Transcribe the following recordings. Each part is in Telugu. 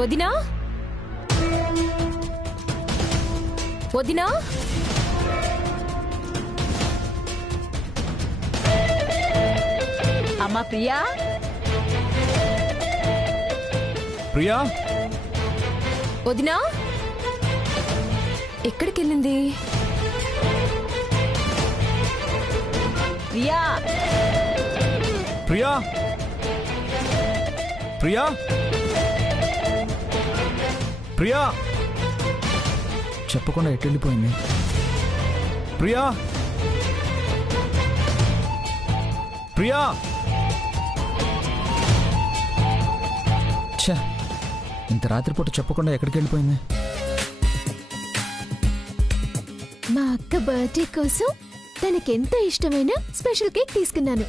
వదినా వదినా అమ్మా ప్రియా ప్రియా వదినా ఎక్కడికెళ్ళింది? ప్రియా ప్రియా ప్రియా ప్రియా చెప్పకుండా ఎట్టెళ్ళిపోయింది. ప్రియా ప్రియా ఛ, ఇంత రాత్రిపూట చెప్పకుండా ఎక్కడికి వెళ్ళిపోయింది? మా అక్క బర్త్డే కోసం తనకెంతో ఇష్టమైన స్పెషల్ కేక్ తీసుకున్నాను.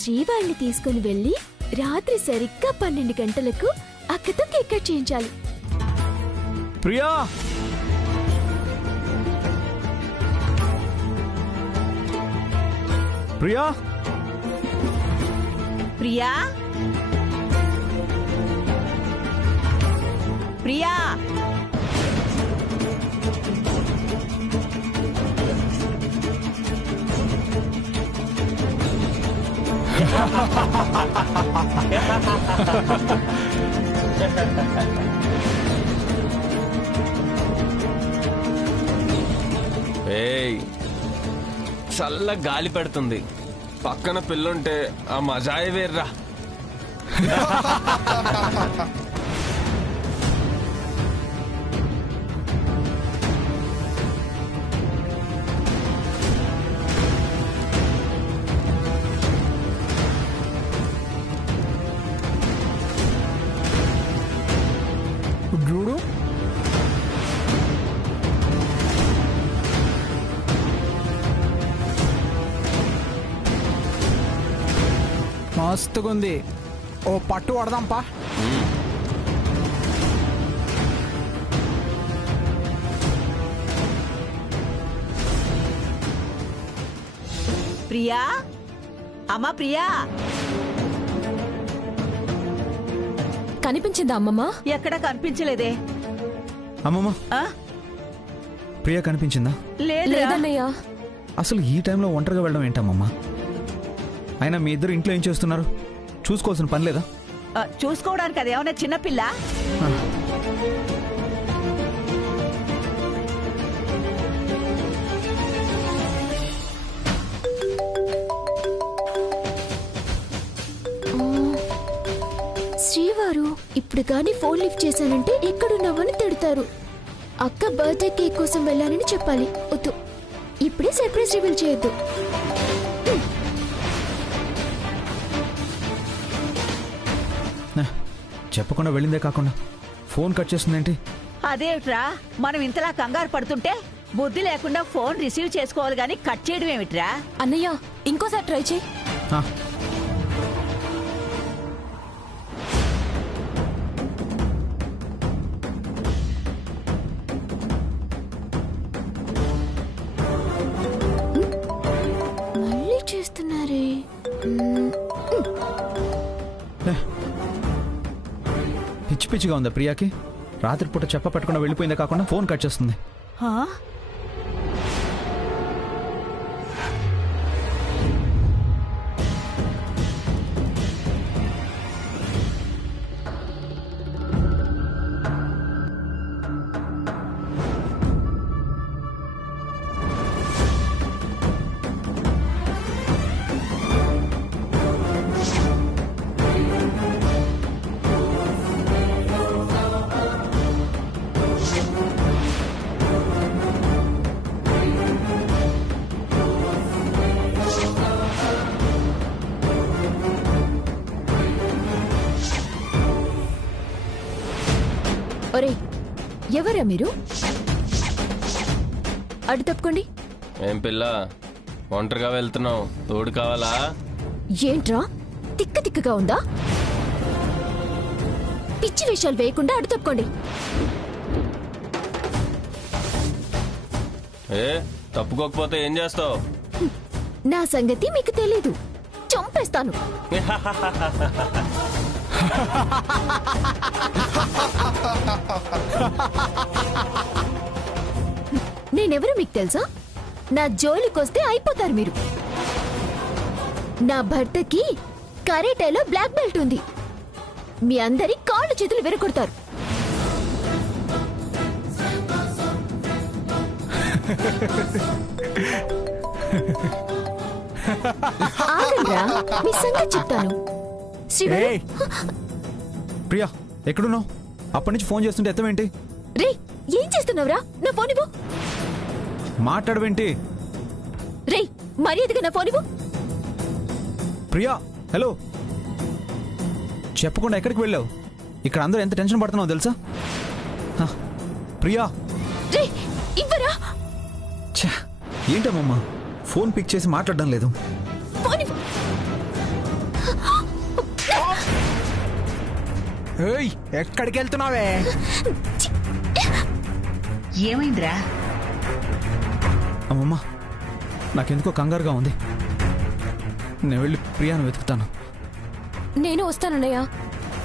శ్రీవాణ్ణి తీసుకుని వెళ్ళి రాత్రి సరిగ్గా 12 గంటలకు అక్కతో కేక్ కట్ చేయించాలి. ప్రియా ప్రియా ప్రియా ప్రియా ఏయ్, చల్ల గాలి పెడుతుంది, పక్కన పిల్లుంటే ఆ మజాయే వేర్రా. చూడు మస్తుగుంది. ఓ పట్టు పడదాంపా. ప్రియా అమ్మా ప్రియా కనిపించిందా అమ్మమ్మ? ఎక్కడ కనిపించలేదే. అమ్మమ్మ, ఆ? ప్రియా కనిపించిందా? లేదురా. లేదన్నయ్య. అసలు ఈ టైంలో ఒంటరిగా వెళ్ళడం ఏంటమ్మమ్మ? అయినా మీ ఇద్దరు ఇంట్లో ఏం చేస్తున్నారు? చూసుకోవాల్సిన పని లేదా? చూసుకోవడానికి అదేమన్నా చిన్నపిల్ల? శ్రీవారు ఇప్పుడు గాని ఫోన్ లిఫ్ట్ చేశానంటే ఎక్కడున్నావని తిడతారు. అక్క బర్త్డే కేక్ కోసం వెళ్ళానని చెప్పాలి. వద్దు, ఇప్పుడే సర్ప్రైజ్ రివీల్ చేయొద్దు. చెప్పకుండా వెళ్ళిందే కాకుండా ఫోన్ కట్ చేస్తుందేంటి? అదేమిట్రా, మనం ఇంతలా కంగారు పడుతుంటే బుద్ధి లేకుండా ఫోన్ రిసీవ్ చేసుకోవాలి గాని కట్ చేయడం ఏమిట్రా? అన్నయ్య ఇంకోసారి ట్రై చేయి. ఆ, మళ్ళీ చేస్తున్నారే. పిచ్చి పిచ్చిగా ఉందా ప్రియాకి? రాత్రిపూట చెప్ప పట్టకుండా వెళ్ళిపోయిందే కాకుండా ఫోన్ కట్ చేస్తుంది. ఆ? ఒరే, ఎవరా మీరు? అడు తప్పుకోండి. ఏం పిల్ల, ఒంటరిగా వెళ్తున్నావు, తోడు కావాలా? ఏంట్రా, తిక్క తిక్కగా ఉందా? పిచ్చి వేషాలు వేయకుండా అడు తప్పుకోండి. ఏ తప్పుకోకపోతే ఏం చేస్తావు? నా సంగతి మీకు తెలీదు, చంపేస్తాను. నేనెవరు మీకు తెలుసా? నా జోలికొస్తే అయిపోతారు మీరు. నా భర్తకి కరాటేలో బ్లాక్ బెల్ట్ ఉంది. మీ అందరి కాళ్ళు చేతులు విరగొడతారు. ఆగండ్రా, మీ సంగతి చెప్తాను. శ్రీవారు, ఏయ్, ప్రియా ఎక్కడున్నావు? అప్పటి నుంచి ఫోన్ చేస్తుంటే ఎత్తవేంటి? రే ఏం చేస్తున్నావురా? నా ఫోన్ ఇవ్వు. మాట్లాడవేంటి? రే మర్యాదగా నా ఫోన్ ఇవ్వు. ప్రియా హలో, చెప్పకుండా ఎక్కడికి వెళ్ళావు? ఇక్కడ అందరూ ఎంత టెన్షన్ పడుతున్నావు తెలుసా? హ, ప్రియా రే ఇవ్వరా ఛా, ఏంటమ్మమ్మా ఫోన్ పిక్ చేసి మాట్లాడడం లేదు? ఫోన్ ఇవ్వు. ఏయ్, ఎక్కడికి వెళ్తున్నావే? ఏమైందిరా? అమ్మమ్మ నాకెందుకో కంగారుగా ఉంది. నేను వెళ్ళి ప్రియాను వెతుకుతాను. నేను వస్తానన్నయ్య.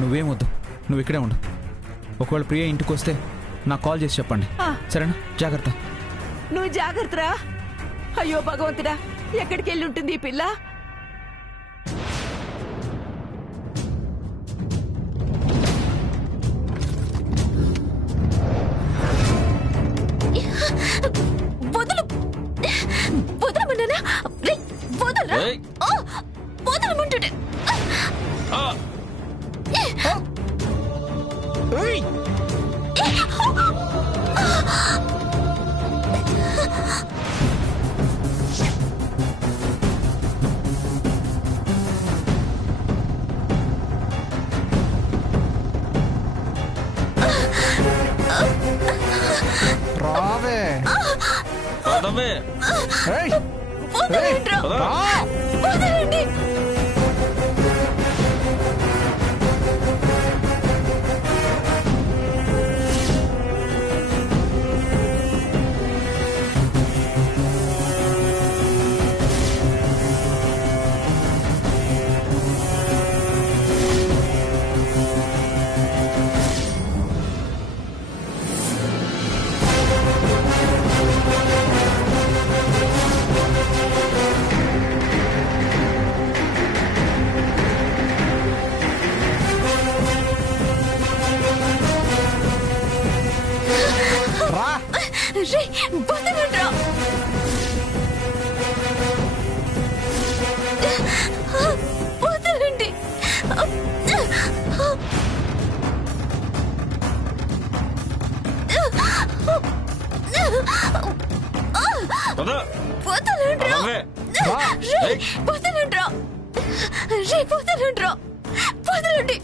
నువ్వేం వద్దు, నువ్వు ఇక్కడే ఉండు. ఒకవేళ ప్రియ ఇంటికి వస్తే నాకు కాల్ చేసి చెప్పండి, సరేనా? జాగ్రత్త. నువ్వు జాగ్రత్తరా. అయ్యో భగవంతుడా, ఎక్కడికి వెళ్ళి ఉంటుంది ఈ పిల్ల? వదలు, వదలమన్నానా? రే వదలరా. ఏయ్. ఓ, వదలమంటుంటే. ఏయ్, రావే. పదవే. ఏయ్, వదలండ్రా. పద. రా. వదలండి. రా. రే వదలండ్రా. వదలండి. పద. వదలండ్రా. పదవే. రా. రే వదలండ్రా. రే వదలండ్రా. వదలండి.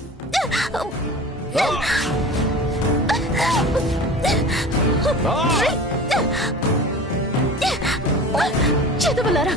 చదవలారా.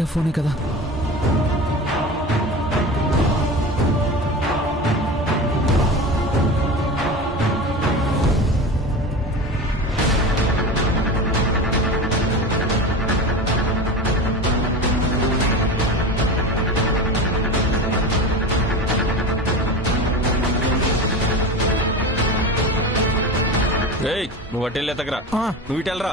ప్రియా ఫోనే కదా. ఏయ్ నువ్వు అటెళ్ళి ఎతకరా, ఆ. నువ్వు ఇటు వెళ్ళరా.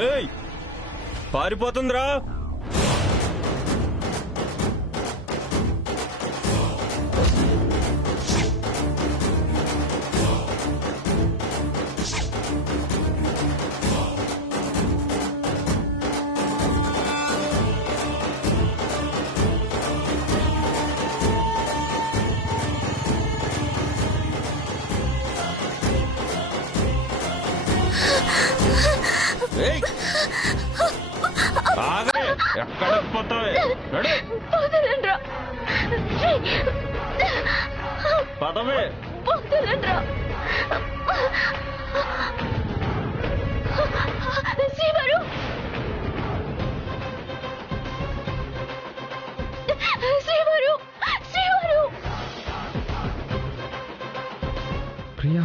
ఏయ్ పారిపోతుందిరా. ఏయ్ ఆగరే, ఎక్కడికి పోతావే? నడు. పదవే. ప్రియా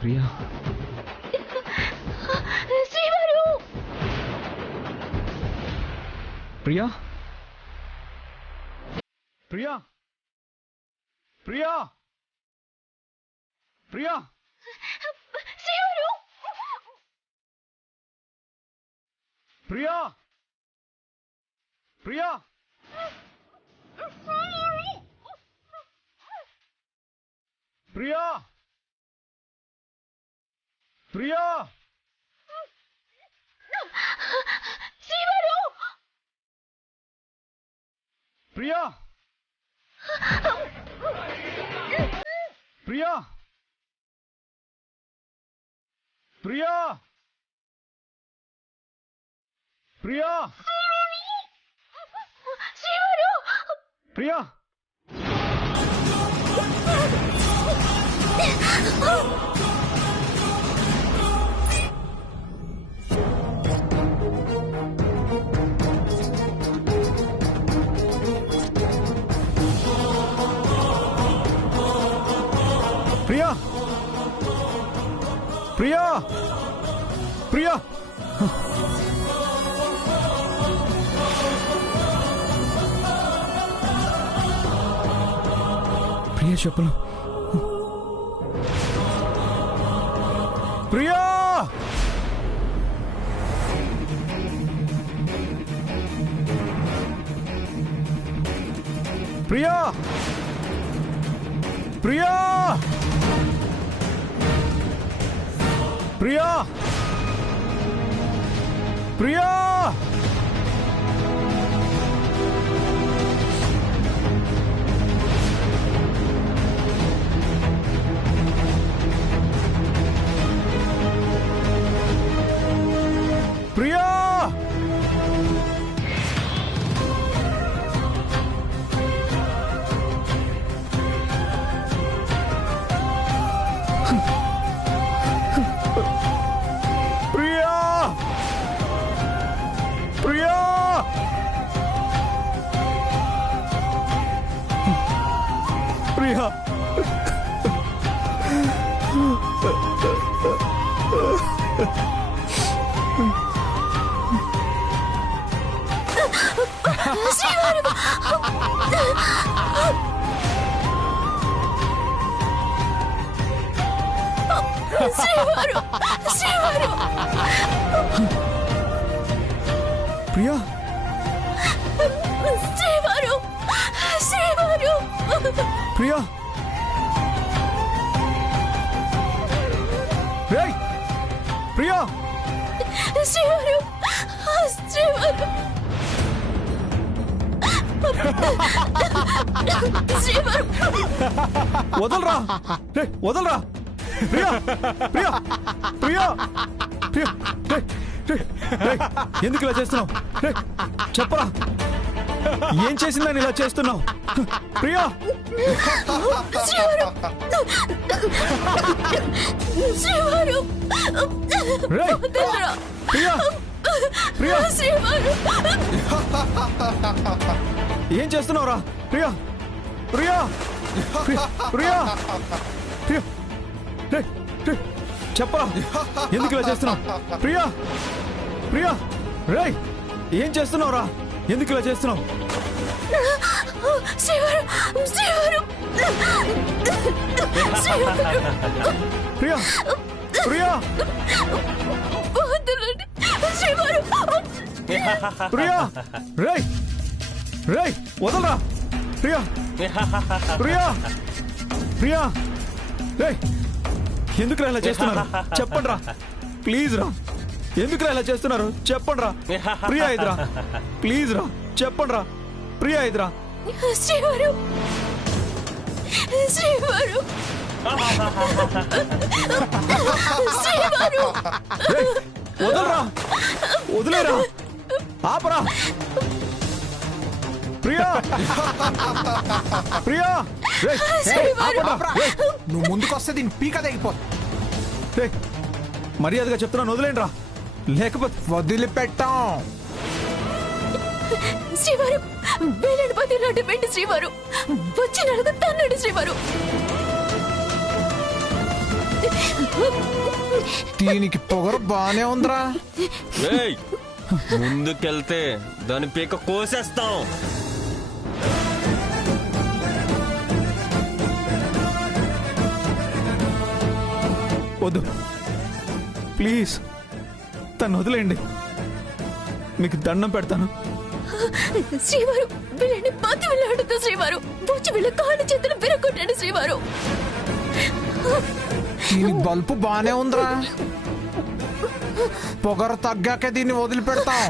ప్రియా ప్రియా ప్రియా ప్రియా ప్రియా ప్రియా ప్రియా ప్రియా ప్రియా ప్రియా ప్రియా ప్రియా ప్రియా ప్రియా ప్రియా ప్రియా ప్రియా ప్రియా చెప్పులు ప్రియా ప్రియా ప్రియా ప్రియా ప్రియా ప్రియా ప్రియా ప్రియా ప్రియా ప్రియా రేయ్ ప్రియా శ్రీవారు శ్రీవారు శ్రీవారు వదలరా రేయ్ వదలరా ప్రియా ప్రియా ప్రియా ప్రియా రేయ్, రేయ్, రేయ్, ఎందుకు ఇలా చేస్తున్నావు రేయ్, చెప్పరా ఏం చేసిందని ఇలా చేస్తున్నావు ప్రియా శ్రీవారు శ్రీవారు రేయ్ వదలరా. ప్రియా ప్రియా శ్రీవారు ఏం చేస్తున్నావురా ప్రియా ప్రియా ప్రియా ప్రియా ప్రియా రేయ్, రేయ్, చెప్పరా ఎందుకు ఇలా చేస్తున్నావు ప్రియా ప్రియా రేయ్ ఏం చేస్తున్నావురా ఎందుకు ఇలా చేస్తున్నావు శ్రీవారు శ్రీవారు శ్రీవారు ప్రియా ప్రియా వదలండి శ్రీవారు ప్రియా రేయ్ రేయ్ వదలరా ప్రియా ప్రియా ప్రియా రేయ్ ఎందుకురా ఇలా చేస్తున్నారు చెప్పండి రా ప్లీజ్ రా ఎందుకురా ఇలా చేస్తున్నారు చెప్పండి రా ప్రియా ఇదిరా ప్లీజ్ రా చెప్పండి రా ప్రియా ఇదిరా శ్రీవారు శ్రీవారు శ్రీవారు రేయ్ వదలరా వదిలేరా ఆపరా ప్రియా ప్రియా రేయ్ ఆపరా రేయ్ నువ్వు ముందుకొస్తే దీని పీక తెగిపో. రేయ్ మర్యాదగా చెప్తున్నాను వదిలేండి రా లేకపోతే వదిలిపెట్టాం. శ్రీవారు వేలాడి పది నాటి వెండి శ్రీవారు వచ్చి నడక తన్నాడు శ్రీవారు దీనికి పొగరు బానే ఉందిరా. ఏయ్, ముందుకెళ్తే దాని పీక కోసేస్తాం. వద్దు ప్లీజ్ తను వదిలేయండి మీకు దండం పెడతాను శ్రీవారు వీళ్ళని పది వెళ్ళాడుతూ శ్రీవారు పూచి వీళ్ళ కాళ్ళు చేతులు విరగొట్టండి శ్రీవారు దీని బల్పు బానే ఉందిరా. పొగరు తగ్గాకే దీన్ని వదిలిపెడతాం.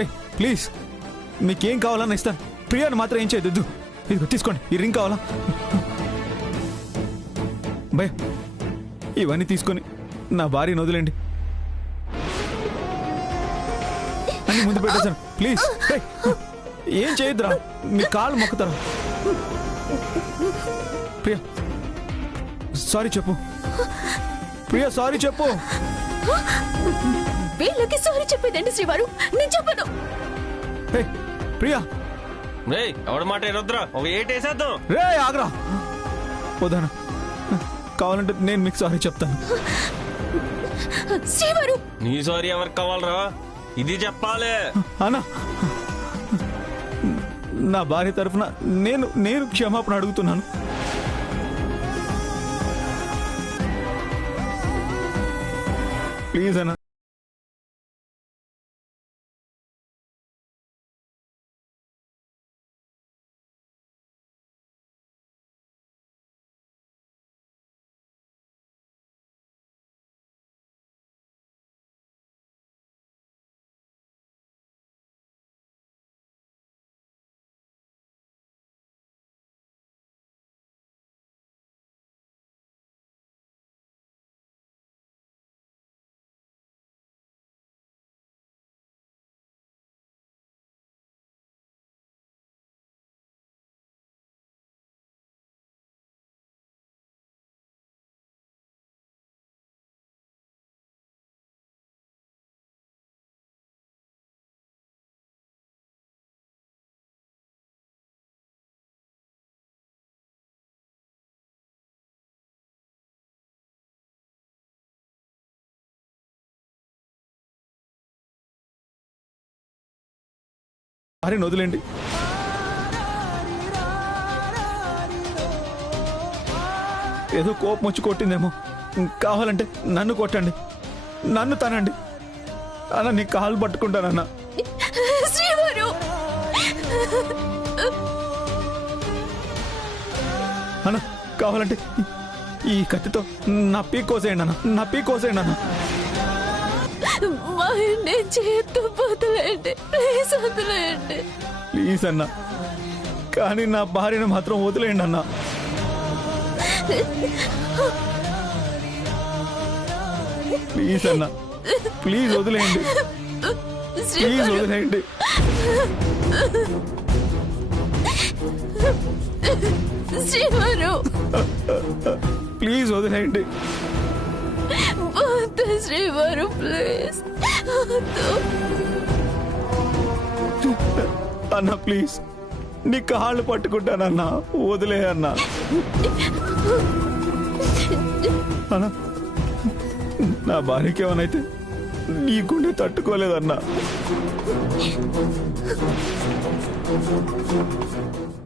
ఏయ్ ప్లీజ్ మీకేం కావాలన్నా ఇస్తాను ప్రియాని మాత్రం ఏం చేయొద్దు ఇది తీసుకోండి ఈ రింగ్ కావాలా భయ ఇవన్నీ తీసుకొని నా భార్యను వదిలేండి అన్ని ముందు పెట్టేశాను ప్లీజ్ ఏం చేయొద్దురా మీ కాళ్ళు మొక్కుతారా ప్రియా సారీ చెప్పు ప్రియా సారీ చెప్పు వీళ్ళకి సారీ చెప్పేదండి శ్రీవారు నేను చెప్పను ఏయ్, ప్రియా రేయ్ ఎవడ మాట ఎరొద్దురా, ఒక ఏటేసేద్దాం. రే ఆగ్రా వదానా కావాలంటే నేను మీకు సారీ చెప్తాను శ్రీవారు నీ సారీ ఎవరికి కావాలరా, ఇది చెప్పాలి. అన్నా నా భార్య తరఫున నేను క్షమాపణ అడుగుతున్నాను ప్లీజ్ అన్నా భార్యను వదిలేండి ఏదో కోపం వచ్చి కొట్టిందేమో కావాలంటే నన్ను కొట్టండి నన్ను తనండి అన్న నీ కాలు పట్టుకుంటానన్నా శ్రీవారు అన్న కావాలంటే ఈ కత్తితో నా పీక్ కోసేయండి అన్న, నా పీక్ కోసేయండి అన్న. మా ఆయన్ని చేత్తో వదిలేయండి, ప్లీజ్ వదిలేయండి. ప్లీజ్ అన్న, కానీ నా భార్యను మాత్రం వదిలేయండి అన్న. ప్లీజ్ అన్న, ప్లీజ్ వదిలేయండి, ప్లీజ్ వదిలేయండి. శ్రీవారు ప్లీజ్ వదిలేయండి. వద్దు శ్రీవారు, ప్లీజ్ వద్దు. అన్న ప్లీజ్, నీ కాళ్ళు పట్టుకుంటానన్నా, వదిలే అన్నా. అన్నా, నా భార్యకి ఏమనైతే నీ గుండె తట్టుకోలేదన్నా.